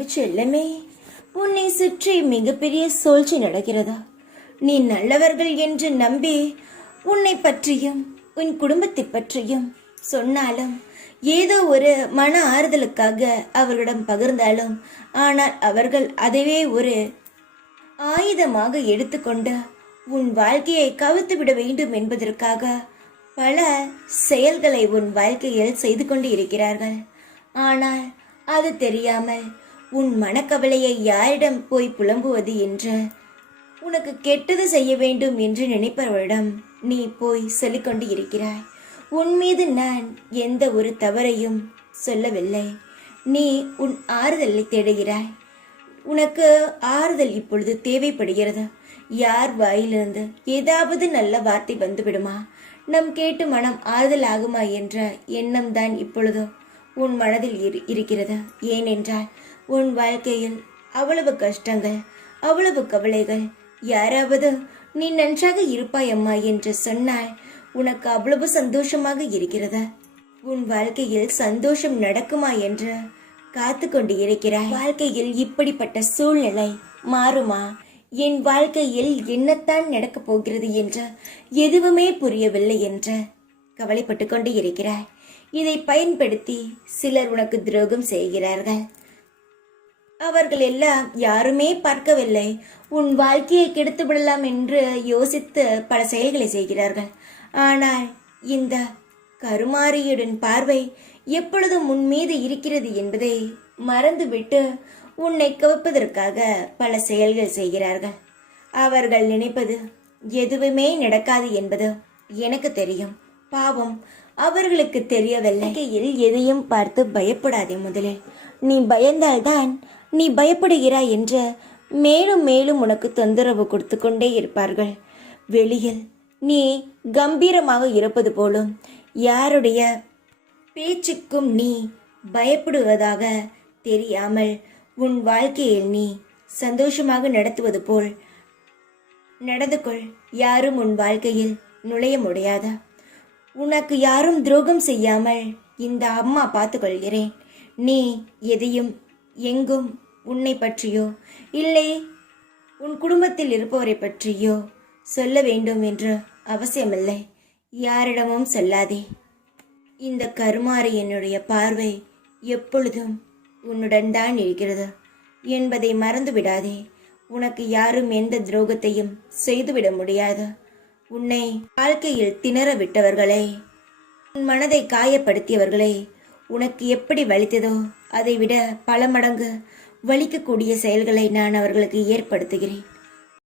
அன்பு செல்லமே, உன்னை சுற்றி மிகப்பெரிய சூழ்ச்சி நடக்கிறதா? நீ நல்லவர்கள் என்று நம்பி உன்னை பற்றியும் உன் குடும்பத்தை பற்றியும் சொன்னாலும், ஏதோ ஒரு மன ஆறுதலுக்காக அவர்களிடம் பகிர்ந்தாலும், ஆனால் அவர்கள் அதுவே ஒரு ஆயுதமாக எடுத்துக்கொண்டு உன் வாழ்க்கையை கவிழ்த்து விட வேண்டும் என்பதற்காக பல செயல்களை உன் வாழ்க்கையில் செய்து கொண்டு இருக்கிறார்கள். ஆனால் அது தெரியாமல் உன் மனக்கவலையை யாரிடம் போய் புலம்புவது என்று, உனக்கு கெட்டது செய்ய வேண்டும் என்று நினைப்பவரிடம் நீ போய் சொல்லிக்கொண்டு இருக்கிறாய். உன் மீது நான் எந்த ஒரு தவறையும் சொல்லவில்லை. நீ உன் ஆறுதலை தேடுகிறாய். உனக்கு ஆறுதல் இப்பொழுது தேவைப்படுகிறது. யார் வாயிலிருந்து ஏதாவது நல்ல வார்த்தை வந்துவிடுமா, நம் கேட்டு மனம் ஆறுதல் ஆகுமா என்ற எண்ணம் தான் இப்பொழுது உன் மனதில் இருக்கிறது. ஏனென்றால் உன் வாழ்க்கையில் அவ்வளவு கஷ்டங்கள், அவ்வளவு கவலைகள். யாராவது நீ நன்றாக இருப்பாய் அம்மா என்று சொன்னால் உனக்கு அவ்வளவு சந்தோஷமாக இருக்கிறதா? உன் வாழ்க்கையில் சந்தோஷம் நடக்குமா என்று காத்து கொண்டு இருக்கிறாய். வாழ்க்கையில் இப்படிப்பட்ட சூழ்நிலை மாறுமா? என் வாழ்க்கையில் என்னத்தான் நடக்கப் போகிறது என்று எதுவுமே புரியவில்லை என்று கவலைப்பட்டு கொண்டு இருக்கிறாய். இதை பயன்படுத்தி சிலர் உனக்கு துரோகம் செய்கிறார்கள். அவர்கள் எல்லாம் யாருமே பார்க்கவில்லை. உன் வாழ்க்கையை கெடுத்து விடலாம் என்று யோசித்து பல செயல்களை செய்கிறார்கள். ஆனால் இந்த கருமாரியுடன் பார்வை எப்பொழுதும் உன் மீது இருக்கிறது என்பதை மறந்துவிட்டு உன்னை கவப்பதற்காக பல செயல்கள் செய்கிறார்கள். அவர்கள் நினைப்பது எதுவுமே நடக்காது என்பது எனக்கு தெரியும். பாவம், அவர்களுக்கு தெரியவில்லை. எதையும் பார்த்து பயப்படாதே. முதலில் நீ பயந்தால்தான் நீ பயப்படுகிறாய் என்று மேலும் மேலும் உனக்கு தொந்தரவு கொடுத்து கொண்டே இருப்பார்கள். வெளியில் நீ கம்பீரமாக இருப்பது போலும் யாருடைய பேச்சுக்கும் நீ பயப்படுவதாக தெரியாமல் உன் வாழ்க்கையில் நீ சந்தோஷமாக நடத்துவது போல் நடந்து கொள். யாரும் உன் வாழ்க்கையில் நுழைய முடியாதா? உனக்கு யாரும் துரோகம் செய்யாமல் இந்த அம்மா பார்த்து கொள்கிறேன். நீ எதையும் எங்கும் உன்னை பற்றியோ இல்லை உன் குடும்பத்தில் இருப்பவரை பற்றியோ சொல்ல வேண்டும் என்று அவசியமில்லை. யாரிடமும் சொல்லாதே. இந்த கருமாரி என்னுடைய பார்வை எப்பொழுதும் உன்னுடன் தான் இருக்கிறது என்பதை மறந்து விடாதே. உனக்கு யாரும் எந்த துரோகத்தையும் செய்துவிட முடியாது. உன்னை வாழ்க்கையில் திணற விட்டவர்களை, உன் மனதை காயப்படுத்தியவர்களை உனக்கு எப்படி வலித்ததோ அதை விட பல மடங்கு வலிக்கக்கூடிய செயல்களை நான் அவர்களுக்கு ஏற்படுத்துகிறேன்.